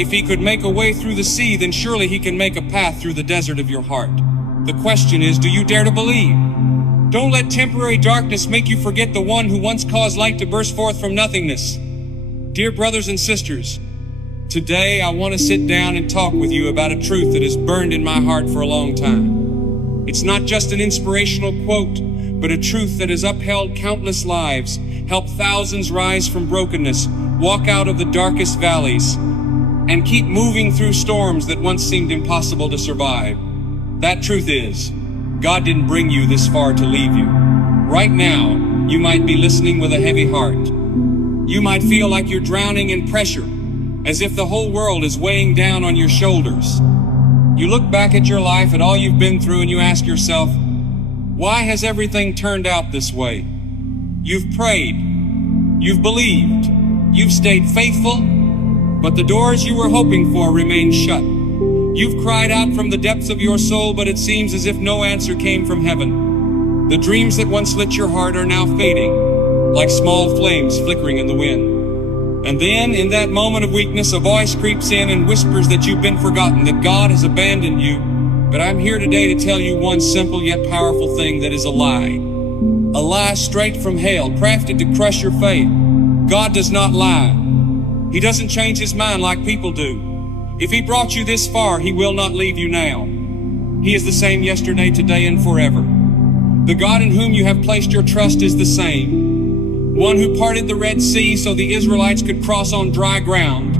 If he could make a way through the sea, then surely he can make a path through the desert of your heart. The question is, do you dare to believe? Don't let temporary darkness make you forget the one who once caused light to burst forth from nothingness. Dear brothers and sisters, today I want to sit down and talk with you about a truth that has burned in my heart for a long time. It's not just an inspirational quote, but a truth that has upheld countless lives, helped thousands rise from brokenness, walk out of the darkest valleys, and keep moving through storms that once seemed impossible to survive. That truth is, God didn't bring you this far to leave you. Right now, you might be listening with a heavy heart. You might feel like you're drowning in pressure, as if the whole world is weighing down on your shoulders. You look back at your life, at all you've been through, and you ask yourself, why has everything turned out this way? You've prayed, you've believed, you've stayed faithful, but the doors you were hoping for remain shut. You've cried out from the depths of your soul, but it seems as if no answer came from heaven. The dreams that once lit your heart are now fading, like small flames flickering in the wind. And then, in that moment of weakness, a voice creeps in and whispers that you've been forgotten, that God has abandoned you. But I'm here today to tell you one simple yet powerful thing that is a lie. A lie straight from hell, crafted to crush your faith. God does not lie. He doesn't change his mind like people do. If he brought you this far, he will not leave you now. He is the same yesterday, today, and forever. The God in whom you have placed your trust is the same. One who parted the Red Sea so the Israelites could cross on dry ground.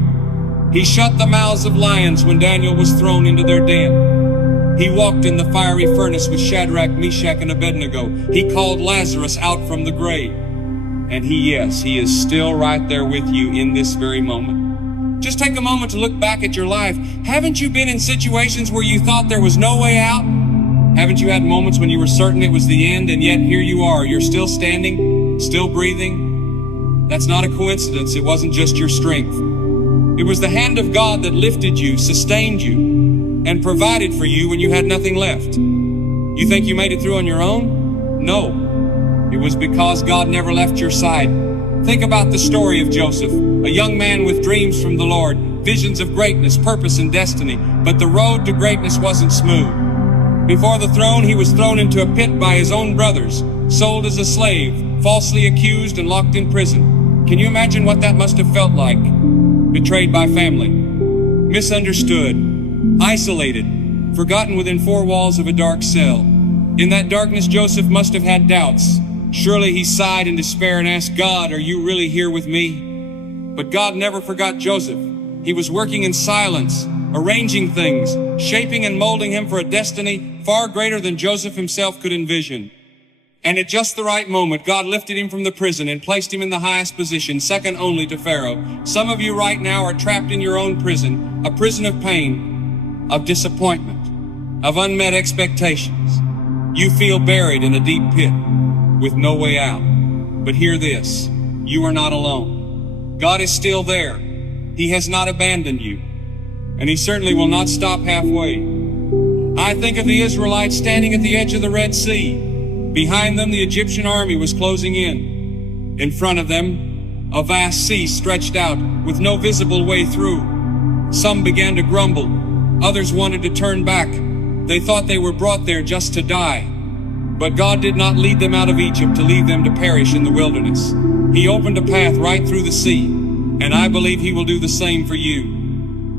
He shut the mouths of lions when Daniel was thrown into their den. He walked in the fiery furnace with Shadrach, Meshach, and Abednego. He called Lazarus out from the grave. And he is still right there with you in this very moment. Just take a moment to look back at your life. Haven't you been in situations where you thought there was no way out? Haven't you had moments when you were certain it was the end, and yet here you are, you're still standing, still breathing? That's not a coincidence. It wasn't just your strength. It was the hand of God that lifted you, sustained you, and provided for you when you had nothing left. You think you made it through on your own? No. It was because God never left your side. Think about the story of Joseph, a young man with dreams from the Lord, visions of greatness, purpose, and destiny. But the road to greatness wasn't smooth. Before the throne, he was thrown into a pit by his own brothers, sold as a slave, falsely accused, and locked in prison. Can you imagine what that must have felt like? Betrayed by family, misunderstood, isolated, forgotten within four walls of a dark cell. In that darkness, Joseph must have had doubts. Surely he sighed in despair and asked God, are you really here with me? But God never forgot Joseph. He was working in silence, arranging things, shaping and molding him for a destiny far greater than Joseph himself could envision. And at just the right moment, God lifted him from the prison and placed him in the highest position, second only to Pharaoh. Some of you right now are trapped in your own prison, a prison of pain, of disappointment, of unmet expectations. You feel buried in a deep pit with no way out. But hear this, you are not alone. God is still there. He has not abandoned you, and he certainly will not stop halfway. I think of the Israelites standing at the edge of the Red Sea. Behind them, the Egyptian army was closing in. In front of them, a vast sea stretched out with no visible way through. Some began to grumble. Others wanted to turn back. They thought they were brought there just to die. But God did not lead them out of Egypt to leave them to perish in the wilderness. He opened a path right through the sea, and I believe he will do the same for you.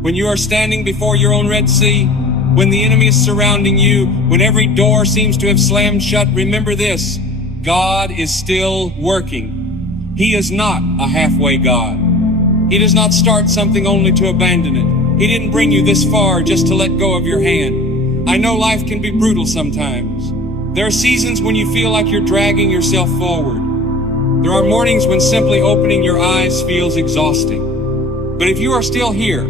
When you are standing before your own Red Sea, when the enemy is surrounding you, when every door seems to have slammed shut, remember this, God is still working. He is not a halfway God. He does not start something only to abandon it. He didn't bring you this far just to let go of your hand. I know life can be brutal sometimes. There are seasons when you feel like you're dragging yourself forward. There are mornings when simply opening your eyes feels exhausting. But if you are still here,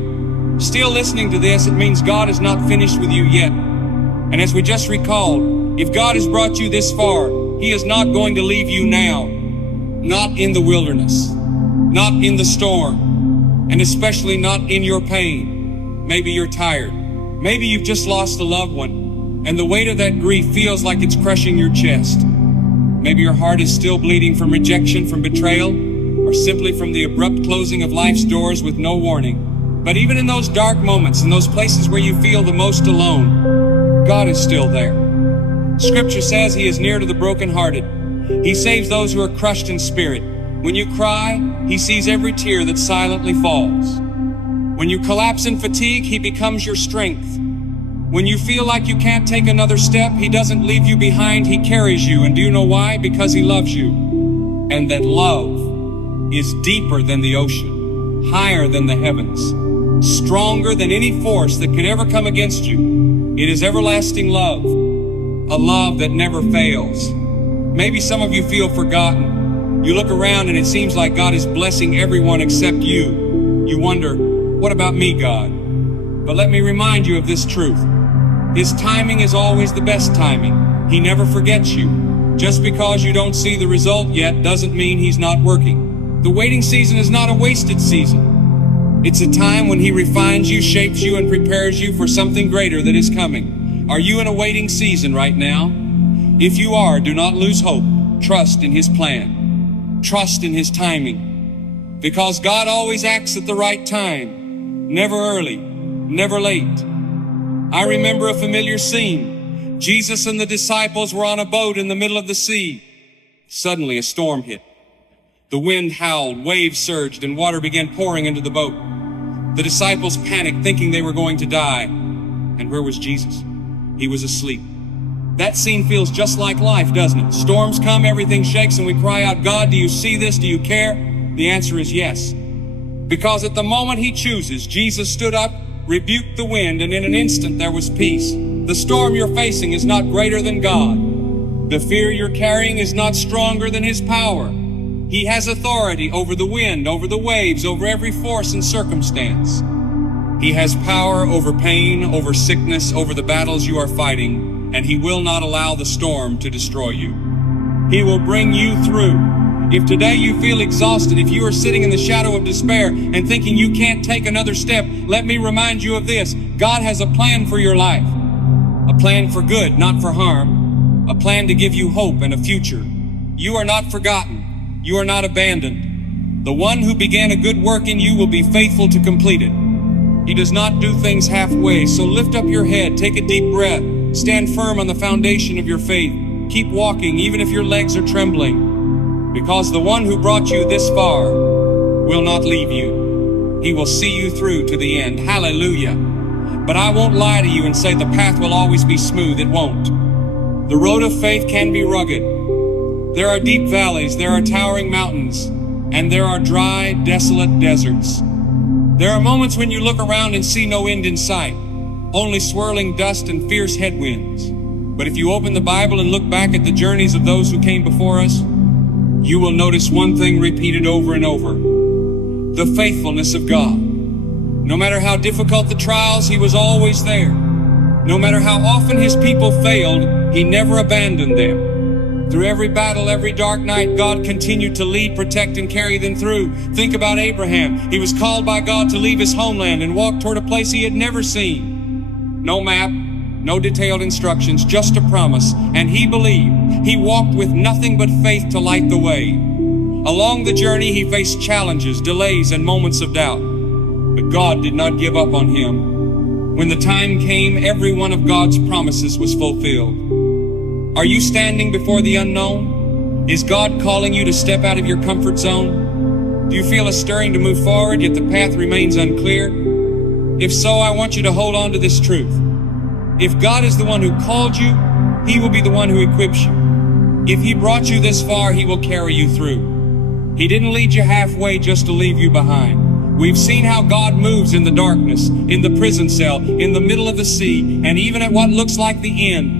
still listening to this, it means God is not finished with you yet. And as we just recalled, if God has brought you this far, he is not going to leave you now. Not in the wilderness, not in the storm, and especially not in your pain. Maybe you're tired. Maybe you've just lost a loved one, and the weight of that grief feels like it's crushing your chest. Maybe your heart is still bleeding from rejection, from betrayal, or simply from the abrupt closing of life's doors with no warning. But even in those dark moments, in those places where you feel the most alone, God is still there. Scripture says He is near to the brokenhearted. He saves those who are crushed in spirit. When you cry, He sees every tear that silently falls. When you collapse in fatigue, He becomes your strength. When you feel like you can't take another step, He doesn't leave you behind, He carries you. And do you know why? Because He loves you. And that love is deeper than the ocean, higher than the heavens, stronger than any force that can ever come against you. It is everlasting love, a love that never fails. Maybe some of you feel forgotten. You look around and it seems like God is blessing everyone except you. You wonder, what about me, God? But let me remind you of this truth. His timing is always the best timing. He never forgets you. Just because you don't see the result yet doesn't mean He's not working. The waiting season is not a wasted season. It's a time when He refines you, shapes you, and prepares you for something greater that is coming. Are you in a waiting season right now? If you are, do not lose hope. Trust in His plan. Trust in His timing. Because God always acts at the right time. Never early, never late. I remember a familiar scene. Jesus and the disciples were on a boat in the middle of the sea. Suddenly a storm hit. The wind howled, waves surged, and water began pouring into the boat. The disciples panicked, thinking they were going to die. And where was Jesus? He was asleep. That scene feels just like life, doesn't it? Storms come, everything shakes, and we cry out, God, do you see this? Do you care? The answer is yes. Because at the moment He chooses, Jesus stood up, rebuked the wind, and in an instant there was peace. The storm you're facing is not greater than God. The fear you're carrying is not stronger than His power. He has authority over the wind, over the waves, over every force and circumstance. He has power over pain, over sickness, over the battles you are fighting, and He will not allow the storm to destroy you. He will bring you through. If today you feel exhausted, if you are sitting in the shadow of despair and thinking you can't take another step, let me remind you of this. God has a plan for your life. A plan for good, not for harm. A plan to give you hope and a future. You are not forgotten. You are not abandoned. The one who began a good work in you will be faithful to complete it. He does not do things halfway, so lift up your head, take a deep breath, stand firm on the foundation of your faith. Keep walking, even if your legs are trembling, because the one who brought you this far will not leave you. He will see you through to the end. Hallelujah. But I won't lie to you and say the path will always be smooth. It won't. The road of faith can be rugged. There are deep valleys, there are towering mountains, and there are dry, desolate deserts. There are moments when you look around and see no end in sight, only swirling dust and fierce headwinds. But if you open the Bible and look back at the journeys of those who came before us, you will notice one thing repeated over and over: the faithfulness of God. No matter how difficult the trials, He was always there. No matter how often His people failed, He never abandoned them. Through every battle, every dark night, God continued to lead, protect, and carry them through. Think about Abraham. He was called by God to leave his homeland and walk toward a place he had never seen. No map, no detailed instructions, just a promise. And he believed. He walked with nothing but faith to light the way. Along the journey, he faced challenges, delays, and moments of doubt. But God did not give up on him. When the time came, every one of God's promises was fulfilled. Are you standing before the unknown? Is God calling you to step out of your comfort zone? Do you feel a stirring to move forward, yet the path remains unclear? If so, I want you to hold on to this truth. If God is the one who called you, He will be the one who equips you. If He brought you this far, He will carry you through. He didn't lead you halfway just to leave you behind. We've seen how God moves in the darkness, in the prison cell, in the middle of the sea, and even at what looks like the end.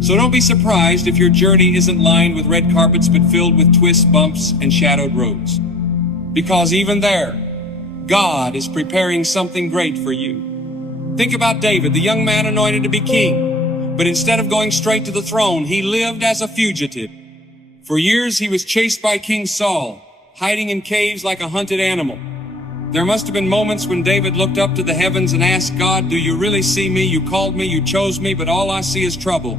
So don't be surprised if your journey isn't lined with red carpets but filled with twists, bumps, and shadowed roads. Because even there, God is preparing something great for you. Think about David, the young man anointed to be king. But instead of going straight to the throne, he lived as a fugitive. For years he was chased by King Saul, hiding in caves like a hunted animal. There must have been moments when David looked up to the heavens and asked God, "Do you really see me? You called me, you chose me, but all I see is trouble."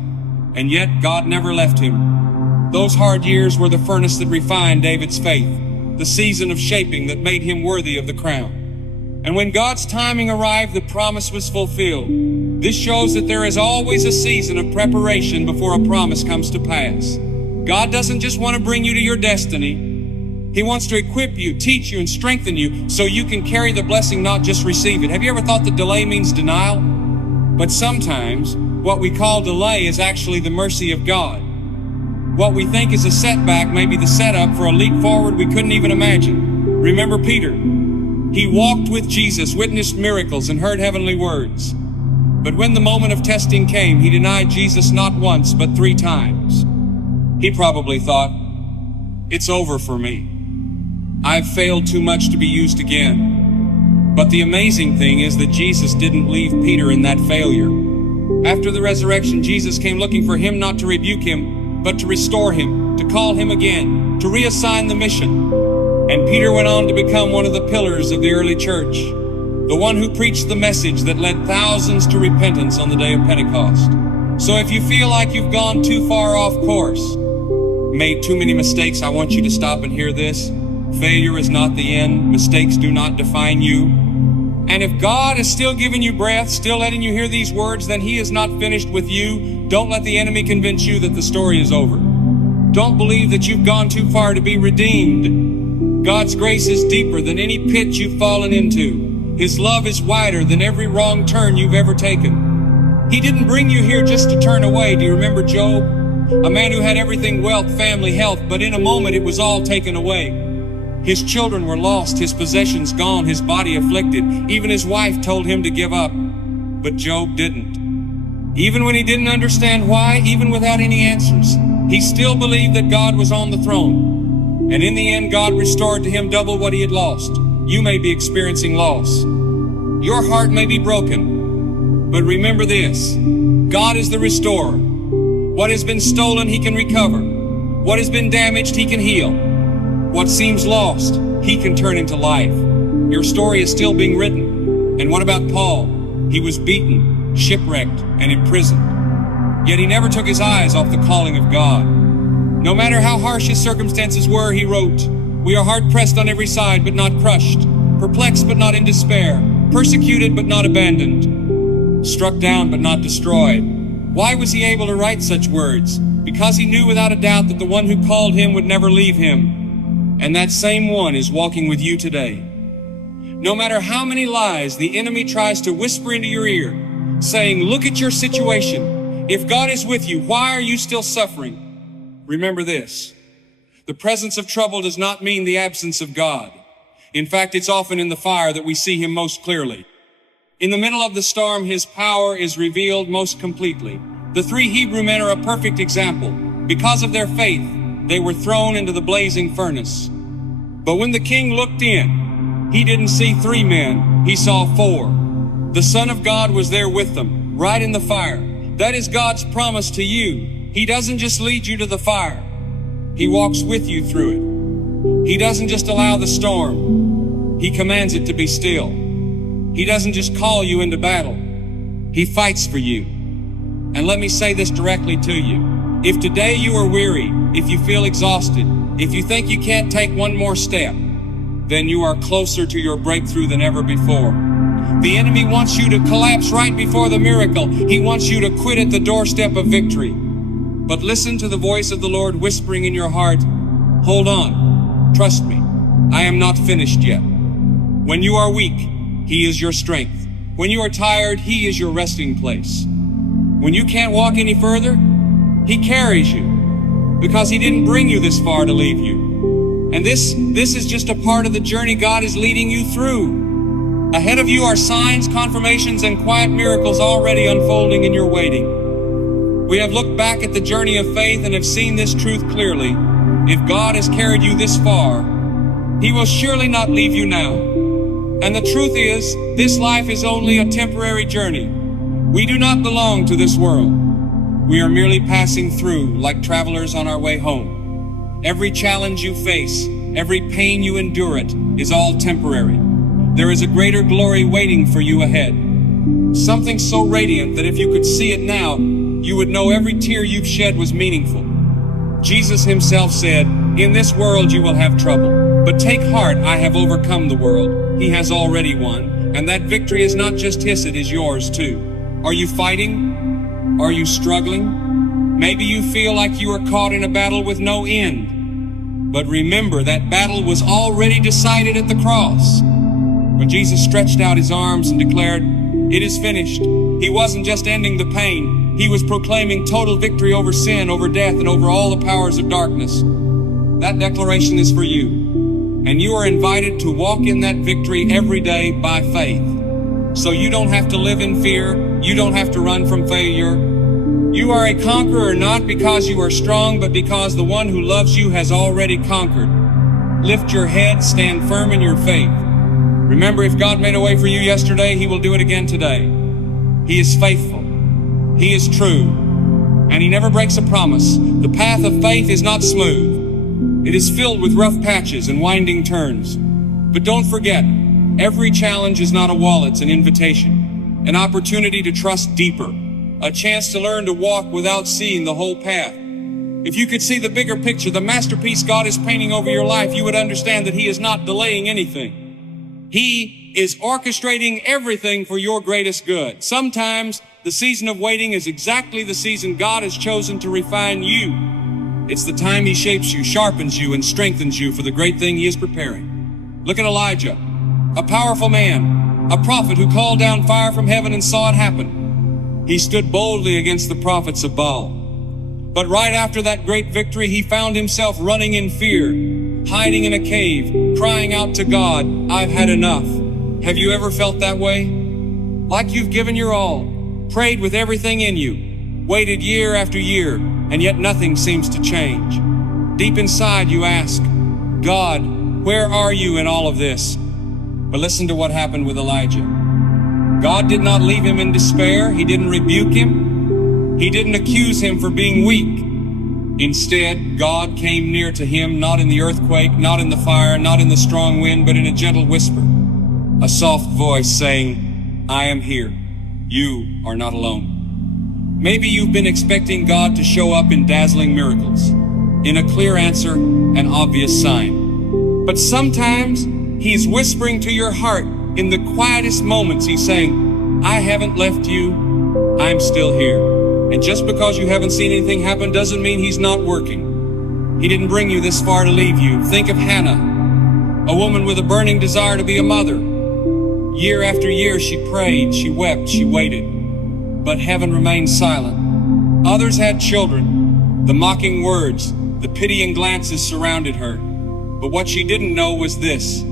And yet God never left him. Those hard years were the furnace that refined David's faith, the season of shaping that made him worthy of the crown. And when God's timing arrived, the promise was fulfilled. This shows that there is always a season of preparation before a promise comes to pass. God doesn't just want to bring you to your destiny. He wants to equip you, teach you, and strengthen you so you can carry the blessing, not just receive it. Have you ever thought that delay means denial? But sometimes, what we call delay is actually the mercy of God. What we think is a setback may be the setup for a leap forward we couldn't even imagine. Remember Peter? He walked with Jesus, witnessed miracles, and heard heavenly words. But when the moment of testing came, he denied Jesus not once, but 3 times. He probably thought, "It's over for me. I've failed too much to be used again." But the amazing thing is that Jesus didn't leave Peter in that failure. After the resurrection, Jesus came looking for him not to rebuke him, but to restore him, to call him again, to reassign the mission. And Peter went on to become one of the pillars of the early church, the one who preached the message that led thousands to repentance on the day of Pentecost. So if you feel like you've gone too far off course, made too many mistakes, I want you to stop and hear this. Failure is not the end. Mistakes do not define you. And if God is still giving you breath, still letting you hear these words, then He is not finished with you. Don't let the enemy convince you that the story is over. Don't believe that you've gone too far to be redeemed. God's grace is deeper than any pit you've fallen into. His love is wider than every wrong turn you've ever taken. He didn't bring you here just to turn away. Do you remember Job? A man who had everything, wealth, family, health, but in a moment it was all taken away. His children were lost, his possessions gone, his body afflicted. Even his wife told him to give up. But Job didn't. Even when he didn't understand why, even without any answers, he still believed that God was on the throne. And in the end, God restored to him double what he had lost. You may be experiencing loss. Your heart may be broken. But remember this, God is the restorer. What has been stolen, He can recover. What has been damaged, He can heal. What seems lost, He can turn into life. Your story is still being written. And what about Paul? He was beaten, shipwrecked, and imprisoned. Yet he never took his eyes off the calling of God. No matter how harsh his circumstances were, he wrote, "We are hard-pressed on every side, but not crushed, perplexed, but not in despair, persecuted, but not abandoned, struck down, but not destroyed." Why was he able to write such words? Because he knew without a doubt that the one who called him would never leave him. And that same one is walking with you today. No matter how many lies the enemy tries to whisper into your ear, saying, "Look at your situation. If God is with you, why are you still suffering?" Remember this. The presence of trouble does not mean the absence of God. In fact, it's often in the fire that we see Him most clearly. In the middle of the storm, His power is revealed most completely. The 3 Hebrew men are a perfect example. Because of their faith, they were thrown into the blazing furnace. But when the king looked in, he didn't see 3 men, he saw 4. The Son of God was there with them, right in the fire. That is God's promise to you. He doesn't just lead you to the fire. He walks with you through it. He doesn't just allow the storm. He commands it to be still. He doesn't just call you into battle. He fights for you. And let me say this directly to you. If today you are weary, if you feel exhausted, if you think you can't take one more step, then you are closer to your breakthrough than ever before. The enemy wants you to collapse right before the miracle. He wants you to quit at the doorstep of victory. But listen to the voice of the Lord whispering in your heart, "Hold on, trust me, I am not finished yet." When you are weak, He is your strength. When you are tired, He is your resting place. When you can't walk any further, He carries you, because He didn't bring you this far to leave you. And this is just a part of the journey God is leading you through. Ahead of you are signs, confirmations, and quiet miracles already unfolding in your waiting. We have looked back at the journey of faith and have seen this truth clearly. If God has carried you this far, He will surely not leave you now. And the truth is, this life is only a temporary journey. We do not belong to this world. We are merely passing through like travelers on our way home. Every challenge you face, every pain you endure it, is all temporary. There is a greater glory waiting for you ahead. Something so radiant that if you could see it now, you would know every tear you've shed was meaningful. Jesus Himself said, In this world you will have trouble, but take heart, I have overcome the world. He has already won, and that victory is not just his, it is yours too. Are you fighting? Are you struggling? Maybe you feel like you are caught in a battle with no end. But remember, that battle was already decided at the cross. When Jesus stretched out his arms and declared, "It is finished," he wasn't just ending the pain, he was proclaiming total victory over sin, over death, and over all the powers of darkness. That declaration is for you, and you are invited to walk in that victory every day by faith. So you don't have to live in fear, you don't have to run from failure. You are a conqueror not because you are strong, but because the one who loves you has already conquered. Lift your head, stand firm in your faith. Remember, if God made a way for you yesterday, he will do it again today. He is faithful. He is true. And he never breaks a promise. The path of faith is not smooth. It is filled with rough patches and winding turns. But don't forget, every challenge is not a wall, it's an invitation. An opportunity to trust deeper. A chance to learn to walk without seeing the whole path. If you could see the bigger picture, the masterpiece God is painting over your life, you would understand that he is not delaying anything. He is orchestrating everything for your greatest good. Sometimes the season of waiting is exactly the season God has chosen to refine you. It's the time he shapes you, sharpens you, and strengthens you for the great thing he is preparing. Look at Elijah, a powerful man, a prophet who called down fire from heaven and saw it happen. He stood boldly against the prophets of Baal. But right after that great victory, he found himself running in fear, hiding in a cave, crying out to God, "I've had enough." Have you ever felt that way? Like you've given your all, prayed with everything in you, waited year after year, and yet nothing seems to change. Deep inside you ask, "God, where are you in all of this?" But listen to what happened with Elijah. God did not leave him in despair. He didn't rebuke him. He didn't accuse him for being weak. Instead, God came near to him, not in the earthquake, not in the fire, not in the strong wind, but in a gentle whisper. A soft voice saying, "I am here. You are not alone." Maybe you've been expecting God to show up in dazzling miracles, in a clear answer, an obvious sign. But sometimes he's whispering to your heart in the quietest moments. He's saying, "I haven't left you. I'm still here." And just because you haven't seen anything happen doesn't mean he's not working. He didn't bring you this far to leave you. Think of Hannah, a woman with a burning desire to be a mother. Year after year she prayed, she wept, she waited. But heaven remained silent. Others had children. The mocking words, the pitying glances surrounded her. But what she didn't know was this: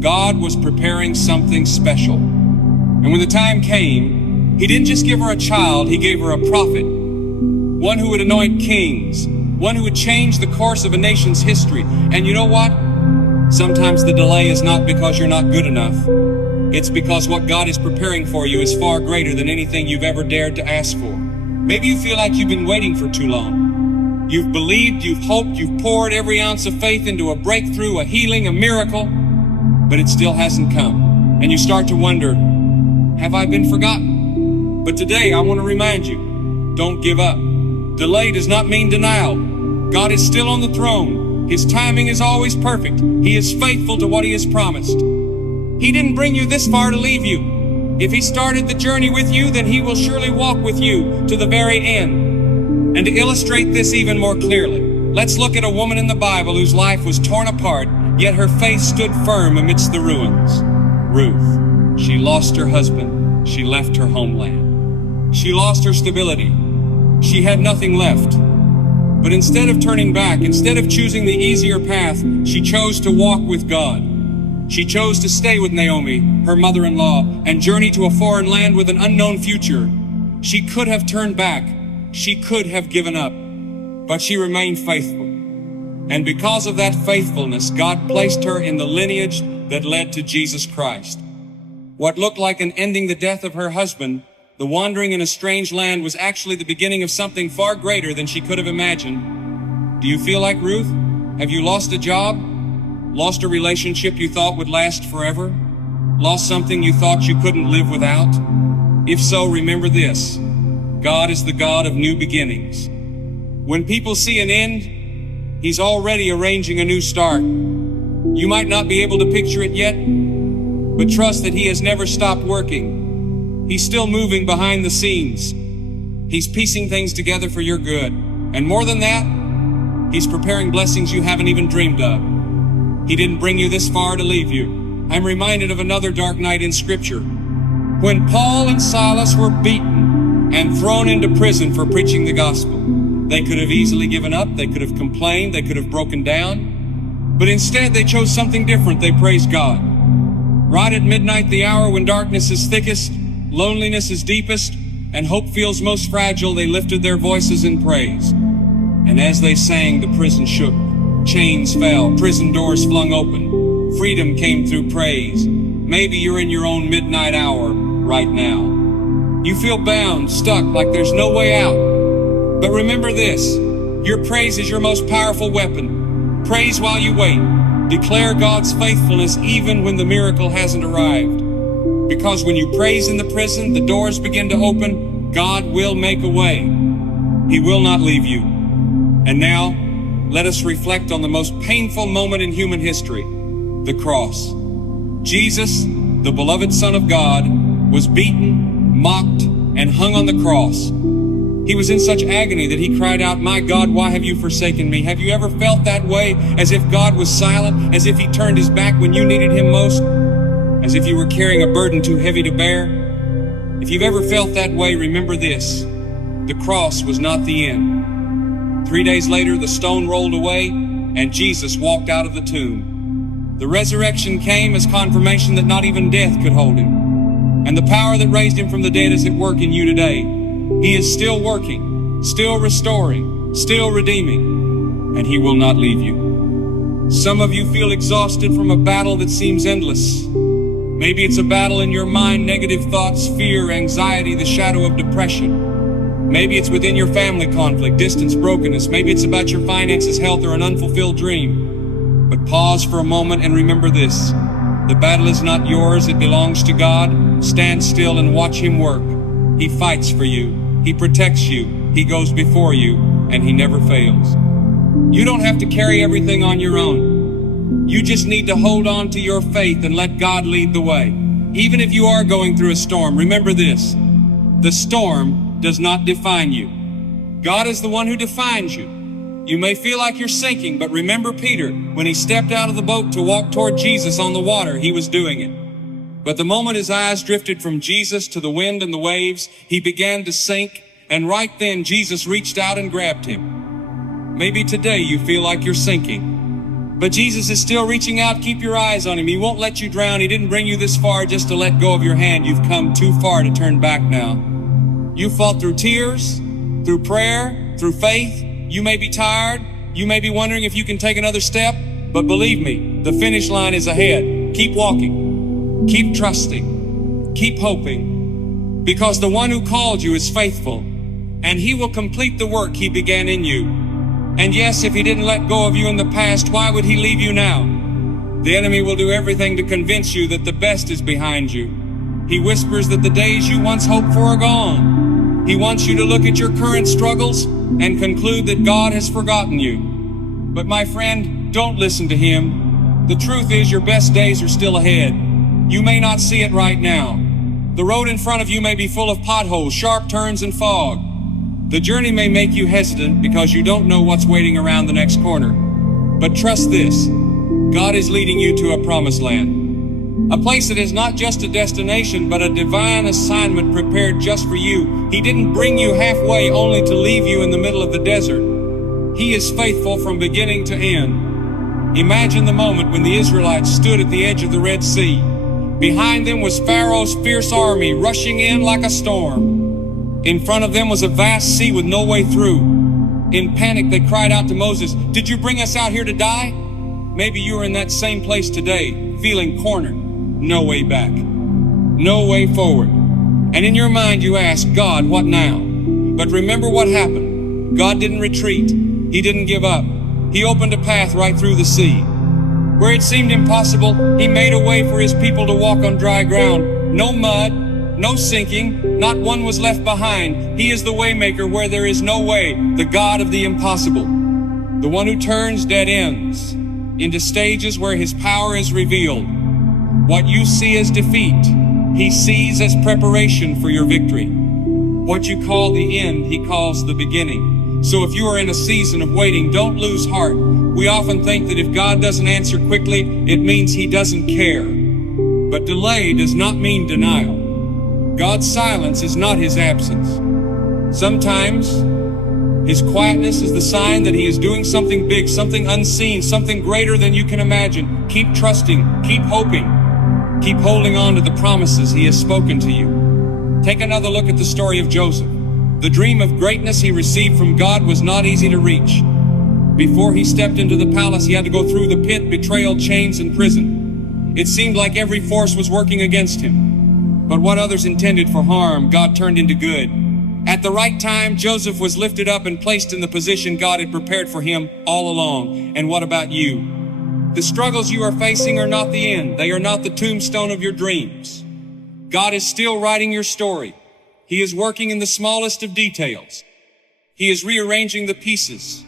God was preparing something special. And when the time came, he didn't just give her a child, he gave her a prophet. One who would anoint kings, one who would change the course of a nation's history. And you know what? Sometimes the delay is not because you're not good enough. It's because what God is preparing for you is far greater than anything you've ever dared to ask for. Maybe you feel like you've been waiting for too long. You've believed, you've hoped, you've poured every ounce of faith into a breakthrough, a healing, a miracle, but it still hasn't come. And you start to wonder, have I been forgotten? But today I want to remind you, don't give up. Delay does not mean denial. God is still on the throne. His timing is always perfect. He is faithful to what he has promised. He didn't bring you this far to leave you. If he started the journey with you, then he will surely walk with you to the very end. And to illustrate this even more clearly, let's look at a woman in the Bible whose life was torn apart, yet her faith stood firm amidst the ruins. Ruth. She lost her husband. She left her homeland. She lost her stability. She had nothing left. But instead of turning back, instead of choosing the easier path, she chose to walk with God. She chose to stay with Naomi, her mother-in-law, and journey to a foreign land with an unknown future. She could have turned back. She could have given up. But she remained faithful. And because of that faithfulness, God placed her in the lineage that led to Jesus Christ. What looked like an ending the death of her husband, the wandering in a strange land, was actually the beginning of something far greater than she could have imagined. Do you feel like Ruth? Have you lost a job? Lost a relationship you thought would last forever? Lost something you thought you couldn't live without? If so, remember this: God is the God of new beginnings. When people see an end, He's already arranging a new start. You might not be able to picture it yet, but trust that He has never stopped working. He's still moving behind the scenes. He's piecing things together for your good. And more than that, He's preparing blessings you haven't even dreamed of. He didn't bring you this far to leave you. I'm reminded of another dark night in Scripture, when Paul and Silas were beaten and thrown into prison for preaching the gospel. They could have easily given up, they could have complained, they could have broken down, but instead they chose something different. They praised God. Right at midnight, the hour when darkness is thickest, loneliness is deepest, and hope feels most fragile, they lifted their voices in praise. And as they sang, the prison shook, chains fell, prison doors flung open, freedom came through praise. Maybe you're in your own midnight hour right now. You feel bound, stuck, like there's no way out. But remember this, your praise is your most powerful weapon. Praise while you wait. Declare God's faithfulness even when the miracle hasn't arrived. Because when you praise in the prison, the doors begin to open. God will make a way. He will not leave you. And now, let us reflect on the most painful moment in human history, the cross. Jesus, the beloved Son of God, was beaten, mocked, and hung on the cross. He was in such agony that he cried out, "My God, why have you forsaken me?" Have you ever felt that way? As if God was silent, as if He turned His back when you needed Him most, as if you were carrying a burden too heavy to bear? If you've ever felt that way, remember this: the cross was not the end. 3 days later, the stone rolled away, and Jesus walked out of the tomb. The resurrection came as confirmation that not even death could hold Him. And the power that raised Him from the dead is at work in you today. He is still working, still restoring, still redeeming, and He will not leave you. Some of you feel exhausted from a battle that seems endless. Maybe it's a battle in your mind, negative thoughts, fear, anxiety, the shadow of depression. Maybe it's within your family conflict, distance, brokenness. Maybe it's about your finances, health, or an unfulfilled dream. But pause for a moment and remember this: the battle is not yours, it belongs to God. Stand still and watch Him work. He fights for you. He protects you. He goes before you, and He never fails. You don't have to carry everything on your own. You just need to hold on to your faith and let God lead the way. Even if you are going through a storm, remember this: the storm does not define you. God is the one who defines you. You may feel like you're sinking, but remember Peter, when he stepped out of the boat to walk toward Jesus on the water, he was doing it. But the moment his eyes drifted from Jesus to the wind and the waves, he began to sink, and right then Jesus reached out and grabbed him. Maybe today you feel like you're sinking, but Jesus is still reaching out. Keep your eyes on Him. He won't let you drown. He didn't bring you this far just to let go of your hand. You've come too far to turn back now. You fought through tears, through prayer, through faith. You may be tired. You may be wondering if you can take another step, but believe me, the finish line is ahead. Keep walking. Keep trusting, keep hoping, because the one who called you is faithful, and He will complete the work He began in you. And yes, if He didn't let go of you in the past, why would He leave you now? The enemy will do everything to convince you that the best is behind you. He whispers that the days you once hoped for are gone. He wants you to look at your current struggles and conclude that God has forgotten you. But my friend, don't listen to him. The truth is, your best days are still ahead. You may not see it right now. The road in front of you may be full of potholes, sharp turns, and fog. The journey may make you hesitant because you don't know what's waiting around the next corner. But trust this: God is leading you to a promised land. A place that is not just a destination, but a divine assignment prepared just for you. He didn't bring you halfway only to leave you in the middle of the desert. He is faithful from beginning to end. Imagine the moment when the Israelites stood at the edge of the Red Sea. Behind them was Pharaoh's fierce army rushing in like a storm. In front of them was a vast sea with no way through. In panic, they cried out to Moses, "Did you bring us out here to die?" Maybe you are in that same place today, feeling cornered. No way back. No way forward. And in your mind you ask, "God, what now?" But remember what happened. God didn't retreat. He didn't give up. He opened a path right through the sea. Where it seemed impossible, He made a way for His people to walk on dry ground. No mud, no sinking, not one was left behind. He is the waymaker where there is no way, the God of the impossible. the one who turns dead ends into stages where his power is revealed. What you see as defeat, he sees as preparation for your victory. What you call the end, he calls the beginning. So if you are in a season of waiting, don't lose heart. We often think that if God doesn't answer quickly, it means he doesn't care. But delay does not mean denial. God's silence is not his absence. Sometimes his quietness is the sign that he is doing something big, something unseen, something greater than you can imagine. Keep trusting, keep hoping, keep holding on to the promises he has spoken to you. Take another look at the story of Joseph. The dream of greatness he received from God was not easy to reach. Before he stepped into the palace, he had to go through the pit, betrayal, chains, and prison. It seemed like every force was working against him. But what others intended for harm, God turned into good. At the right time, Joseph was lifted up and placed in the position God had prepared for him all along. And what about you? The struggles you are facing are not the end. They are not the tombstone of your dreams. God is still writing your story. He is working in the smallest of details. He is rearranging the pieces,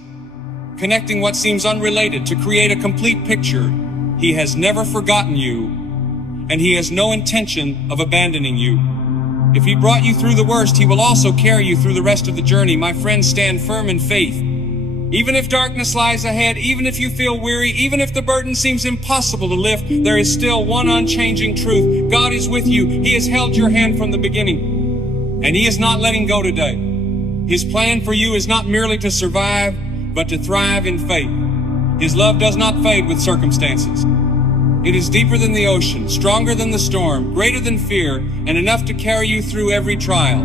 connecting what seems unrelated to create a complete picture. He has never forgotten you, and he has no intention of abandoning you. If he brought you through the worst, he will also carry you through the rest of the journey. My friend, stand firm in faith. Even if darkness lies ahead, even if you feel weary, even if the burden seems impossible to lift, there is still one unchanging truth. God is with you. He has held your hand from the beginning, and he is not letting go today. His plan for you is not merely to survive, but to thrive in faith. His love does not fade with circumstances. It is deeper than the ocean, stronger than the storm, greater than fear, and enough to carry you through every trial.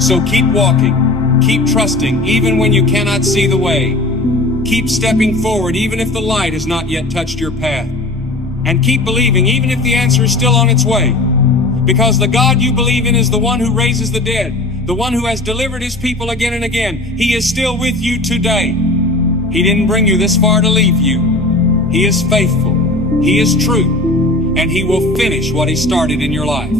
So keep walking, keep trusting, even when you cannot see the way. Keep stepping forward, even if the light has not yet touched your path. And keep believing, even if the answer is still on its way. Because the God you believe in is the one who raises the dead, the one who has delivered his people again and again. He is still with you today. He didn't bring you this far to leave you. He is faithful. He is true. And he will finish what he started in your life.